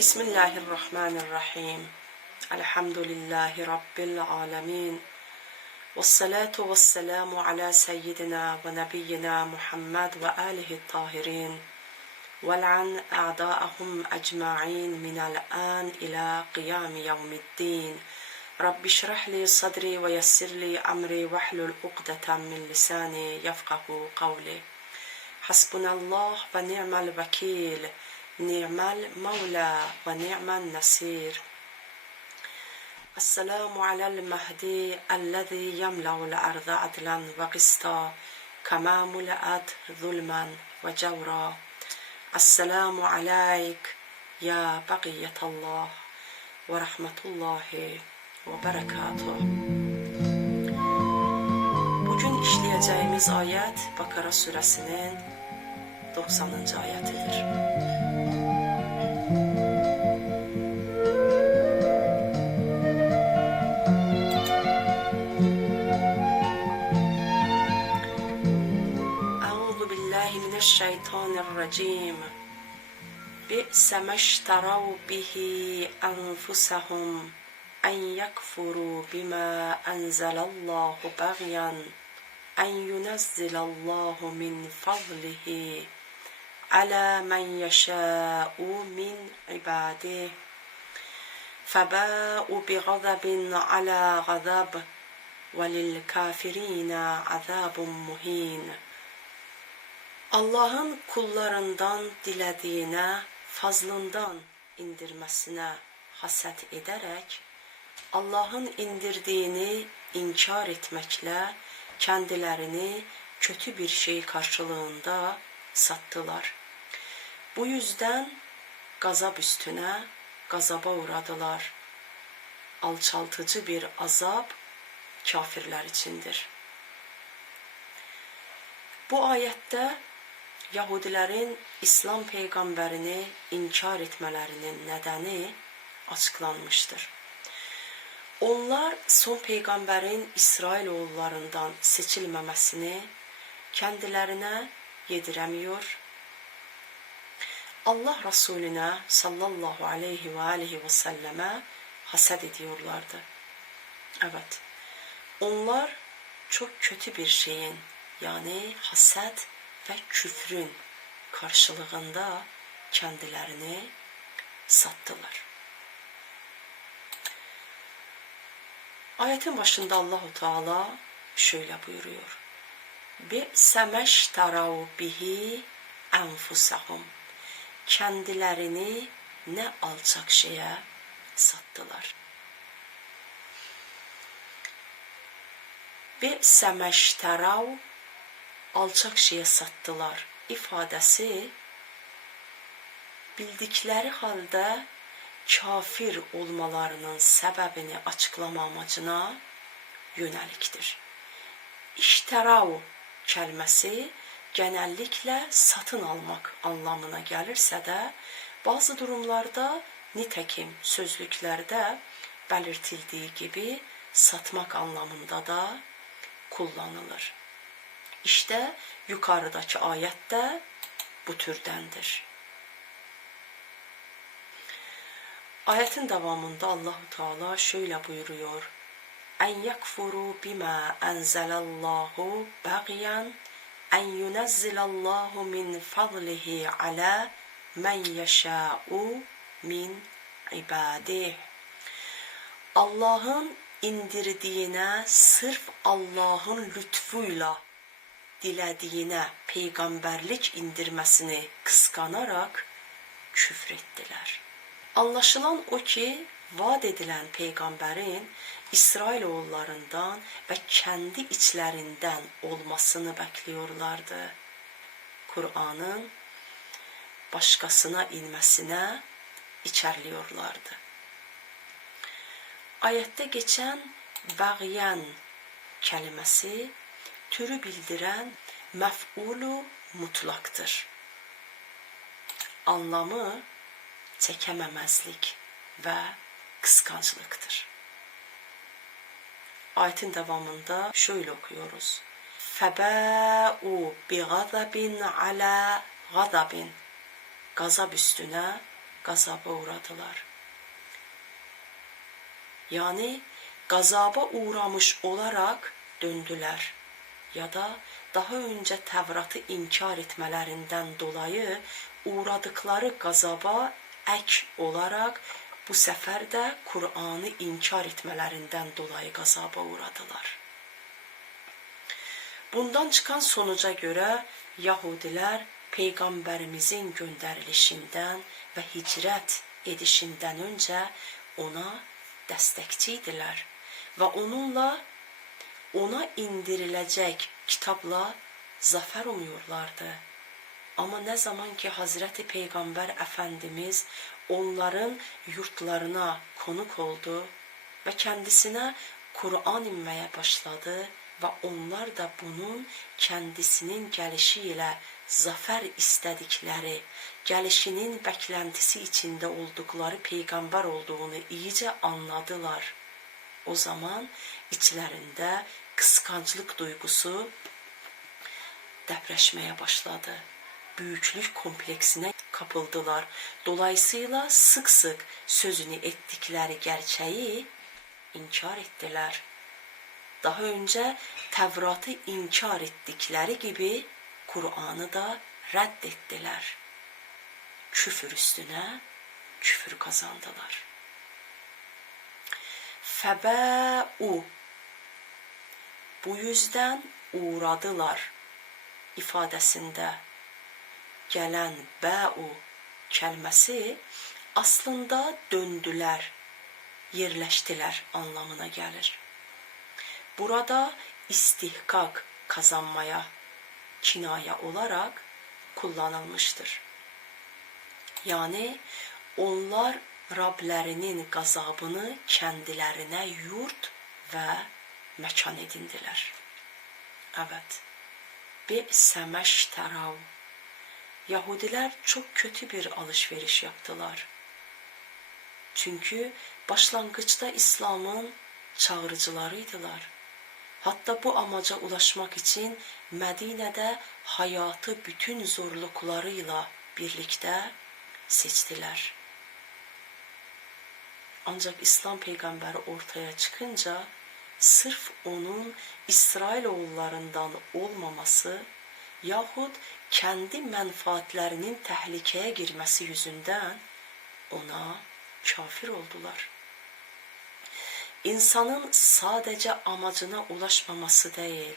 Bismillahirrahmanirrahim. Elhamdülillahi Rabbil alemin. Vessalatu vesselamu ala seyyidina ve nebiyyina Muhammed ve alihi tahirin. Vel'an a'da'ahum ecma'in minel an ila qiyami yevmiddin. Rabbi şrahli sadri ve yessirli amri vahlul uqdeten min lisani yefkahu kavli. Hasbunallah ve ni'mel vekil. Ni'mal Mevla ve ni'mal Nasir. Esselamu alel Mahdi ellezî yemla'ul arda adlen ve qista kema mula'at zulmen ve cevra. Esselamu aleyk ya bakiyetallah ve rahmetullahi ve berekatuh. Bugün işleyeceğimiz ayet Bakara suresinin 90. ayetidir. Mineşşeytanirracim. Bi'se meşterav bihi enfusahum en yekfuru bima enzelallahu bagyan en yunezzilallahu min fadlihi ala men yeşâ'u min ibadih febâ'u bi gazabin ala gazab ve lil kafirine azabun muhin. Allah'ın kullarından dilediğine fazlından indirmesine haset ederek Allah'ın indirdiğini inkar etmekle kendilerini kötü bir şey karşılığında sattılar. Bu yüzden gazap üstüne gazaba uğradılar. Alçaltıcı bir azap kafirler içindir. Bu ayette Yahudilerin İslam peygamberini inkar etmelerinin nedeni açıklanmıştır. Onlar son peygamberin İsrailoğullarından seçilmemesini kendilerine yediremiyor. Allah Resulüne sallallahu aleyhi ve selleme haset ediyorlardı. Evet, onlar çok kötü bir şeyin, yani haset ve küfrün karşılığında kendilerini sattılar. Ayetin başında Allahu Teala şöyle buyuruyor. Bi'se meşterav bihi enfusahum. Kendilerini ne alçak şeye sattılar. Bi'se meşterav, alçak şeye sattılar ifadesi bildikleri halde kafir olmalarının sebebini açıklama amacına yöneliktir. İşterav kelimesi genellikle satın almak anlamına gelirse de bazı durumlarda nitekim sözlüklerde belirtildiği gibi satmak anlamında da kullanılır. İşte yukarıdaki ayette bu türdendir. Ayetin devamında Allahu Teala şöyle buyuruyor. En yekfuru bima enzelallahu bagyan en yunezzilallahu min fadlihi ala men yeşâ'u min ibadih. Allah'ın indirdiğine sırf Allah'ın lütfuyla dilediğine peygamberlik indirmesini kıskanarak küfrettiler. Anlaşılan o ki vaat edilen peygamberin İsrailoğullarından ve kendi içlerinden olmasını bekliyorlardı. Kur'an'ın başkasına inmesine içerliyorlardı. Ayette geçen bagyan kelimesi türü bildiren mef'ulu mutlaktır. Anlamı çekememezlik ve kıskançlıktır. Ayetin devamında şöyle okuyoruz. فَبَاءُوا بِغَضَبٍ عَلَى غَضَبٍ. Gazap üstüne gazaba uğradılar. Yani gazaba uğramış olarak döndüler. Ya da daha önce Tevrat'ı inkar etmelerinden dolayı uğradıkları gazaba ek olarak bu sefer de Kur'an'ı inkar etmelerinden dolayı gazaba uğradılar. Bundan çıkan sonuca göre Yahudiler Peygamberimizin gönderilişinden ve hicret edişinden önce ona destekçiydiler ve ona indirilecek kitapla zafer umuyorlardı. Ama ne zaman ki Hazreti Peygamber Efendimiz onların yurtlarına konuk oldu ve kendisine Kur'an inmeye başladı ve onlar da bunun kendisinin gelişiyle zafer istedikleri, gelişinin beklentisi içinde oldukları peygamber olduğunu iyice anladılar. O zaman içlerinde kıskançlık duygusu depreşmeye başladı. Büyüklük kompleksine kapıldılar. Dolayısıyla sık sık sözünü ettikleri gerçeği inkar ettiler. Daha önce Tevrat'ı inkar ettikleri gibi Kur'an'ı da reddettiler. Küfür üstüne küfür kazandılar. Febâ'u, bu yüzden uğradılar ifadesinde gelen ba'u kelimesi aslında döndüler, yerleştiler anlamına gelir. Burada istihkak kazanmaya kinaya olarak kullanılmıştır. Yani onlar Rablerinin gazabını kendilerine yurt ve mekan edindiler. Evet. Bi'semeşterav. Yahudiler çok kötü bir alışveriş yaptılar. Çünkü başlangıçta İslam'ın çağrıcılarıydılar. Hatta bu amaca ulaşmak için Medine'de hayatı bütün zorluklarıyla birlikte seçtiler. Ancak İslam peygamberi ortaya çıkınca sırf onun İsrailoğullarından olmaması yahut kendi menfaatlerinin tehlikeye girmesi yüzünden ona kafir oldular. İnsanın sadece amacına ulaşmaması değil,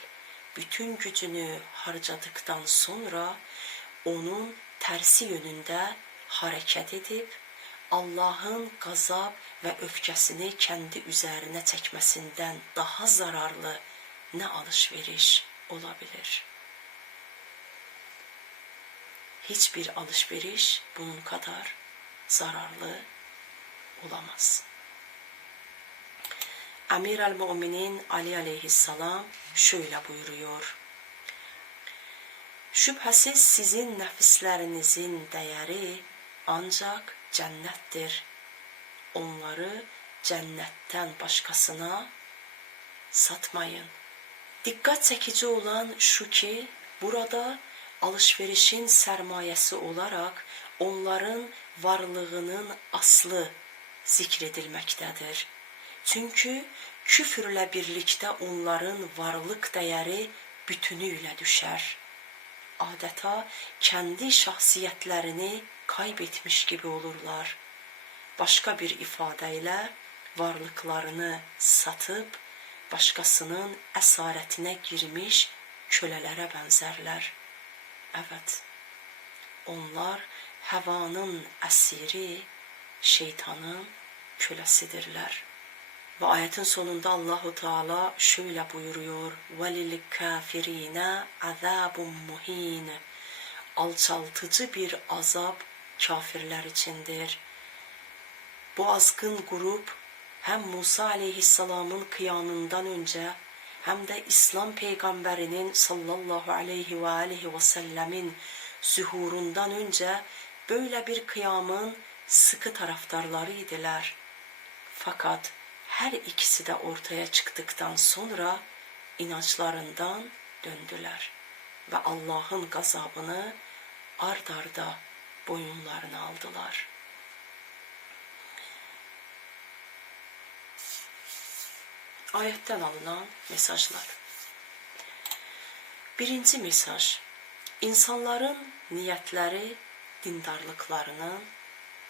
bütün gücünü harcadıktan sonra onun tersi yönünde hareket edip Allah'ın gazap ve öfkesini kendi üzerine çekmesinden daha zararlı ne alışveriş olabilir? Hiçbir alışveriş bunun kadar zararlı olamaz. Emir el-Mu'minin Ali aleyhisselam şöyle buyuruyor. Şüphesiz sizin nefislerinizin değeri ancak cennettir. Onları cennetten başkasına satmayın. Dikkat çekici olan şu ki burada alışverişin sermayesi olarak onların varlığının aslı zikredilmektedir. Çünkü küfürle birlikte onların varlık değeri bütünüyle düşer. Adeta kendi şahsiyetlerini kaybetmiş gibi olurlar. Başka bir ifadeyle varlıklarını satıp başkasının esaretine girmiş kölelere benzerler. Evet, onlar hevanın esiri, şeytanın kölesidirler. Ve ayetin sonunda Allahu Teala şöyle buyuruyor: "Velil kafirine azabun muhin." Alçaltıcı bir azap kafirler içindir. Bu azgın grup hem Musa aleyhisselamın kıyamından önce hem de İslam peygamberinin sallallahu aleyhi ve aleyhi ve sellemin zuhurundan önce böyle bir kıyamın sıkı taraftarlarıydılar. Fakat her ikisi de ortaya çıktıktan sonra inançlarından döndüler ve Allah'ın gazabını ard arda boyunlarına aldılar. Ayətdən alınan mesajlar. Birinci mesaj. İnsanların niyyətləri dindarlıqlarının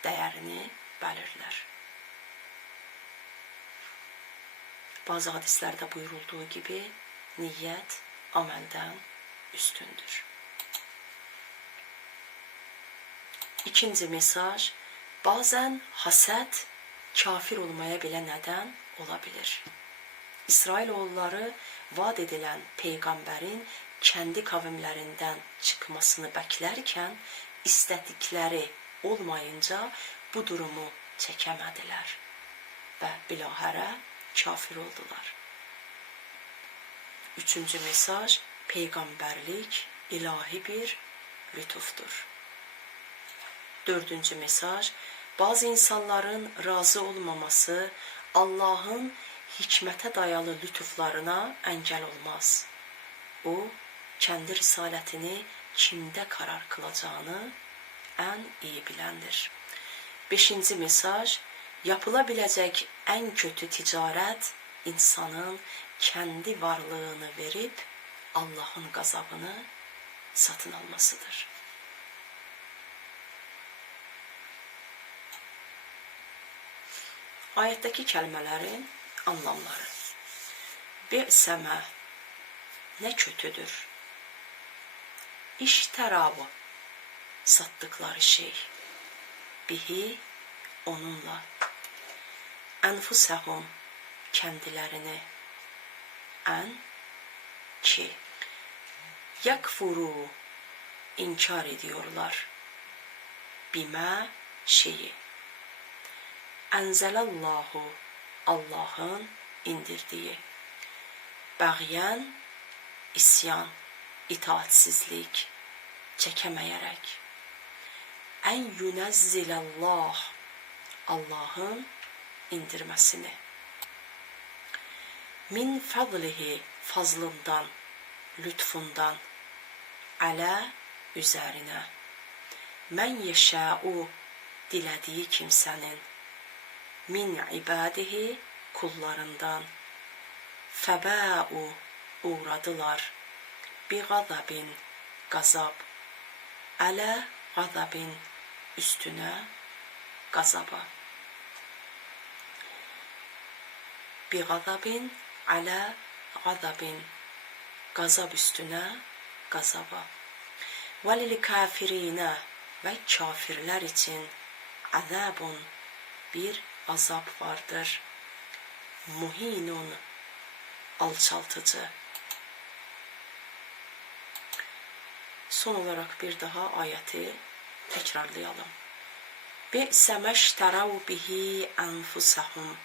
dəyərini belirlər. Bazı hadislərdə buyurulduğu gibi niyyət ameldən üstündür. İkinci mesaj. Bazen hasəd kafir olmaya belə nədən ola bilir. İsrailoğulları vaad edilən peyğəmbərin kəndi kavimlərindən çıxmasını bəklərkən istədikləri olmayınca bu durumu çəkəmədilər və bilahərə kafir oldular. Üçüncü mesaj, peyğəmbərlik ilahi bir lütufdur. Dördüncü mesaj, bazı insanların razı olmaması Allah'ın hikmətə dayalı lütuflarına əngəl olmaz. O, kəndi risalətini kimdə karar qılacağını ən iyi biləndir. Beşinci mesaj, yapıla biləcək ən kötü ticarət insanın kəndi varlığını verib Allah'ın qazabını satın almasıdır. Ayətdəki kəlmələrin anlamları. Bi'səmə, nə kötüdür. İştərabı, satdıkları şey. Bihi, onunla. Ənfusəhum, kendilerini. Ən, ki. Yakfuru, inkar ediyorlar. Bimə, şeyi. Enzelallahu, Allah'ın indirdiği. Bəğyen, isyan, itaatsizlik, çəkəməyərək. Ən yunəzzilallah, Allah'ın indirməsini. Min fadlihi, fazlından, lütfundan, ələ, üzərinə. Mən yeşəu, dilədiyi kimsənin. Min ibadihi, kullarından. Fəbəu, uğradılar. Bi qazabin, qazab. Ələ qazabin, üstünə, qazaba. Bi qazabin, ələ qazabin, qazab üstünə, qazaba. Vəlil kafirinə, və kafirlər için əzabun, bir azab vardır. Muhinun, alçaltıcı. Son olarak bir daha ayeti tekrarlayalım. Bi'semeşterav bihi enfusahum.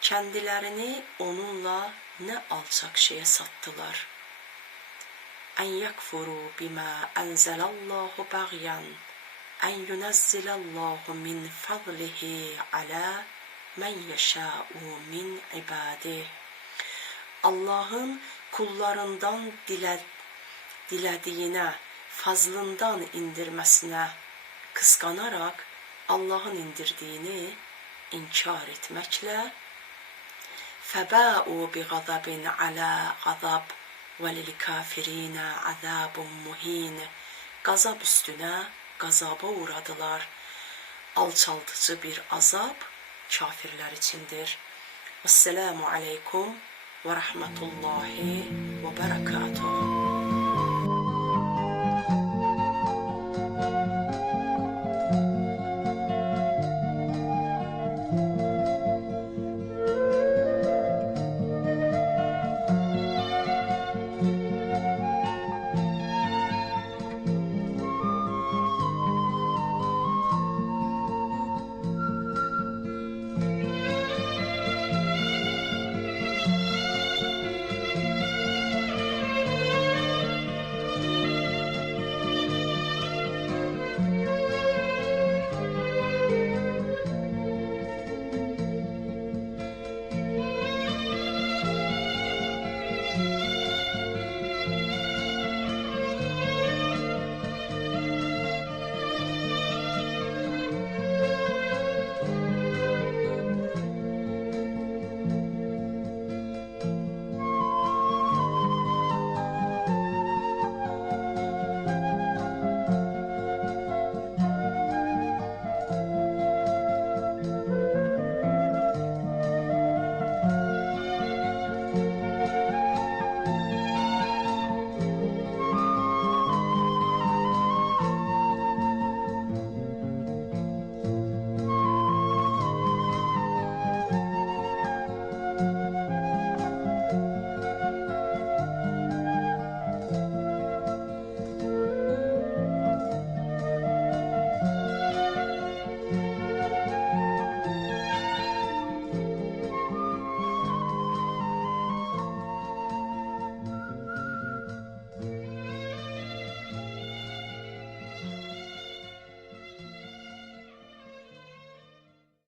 Kendilerini onunla ne alçak şeye sattılar. En yakfuru bima enzelallahu bagyan. En yunezzilallahu min fadlihi ala men yeşâ'u min ibadih. Allah'ın kullarından dilediğine, fazlından indirmesine kıskanarak Allah'ın indirdiğini inkar etmekle فَبَاءُوا بِغَضَبٍ عَلَى غَضَبٍ وَلِلْكَافِرِينَ عَذَابٌ مُهِينٌ. Gazap üstüne gazaba uğradılar. Alçaltıcı bir azap kafirler içindir. Vesselamu aleykum ve rahmetullahi ve berekatuhu.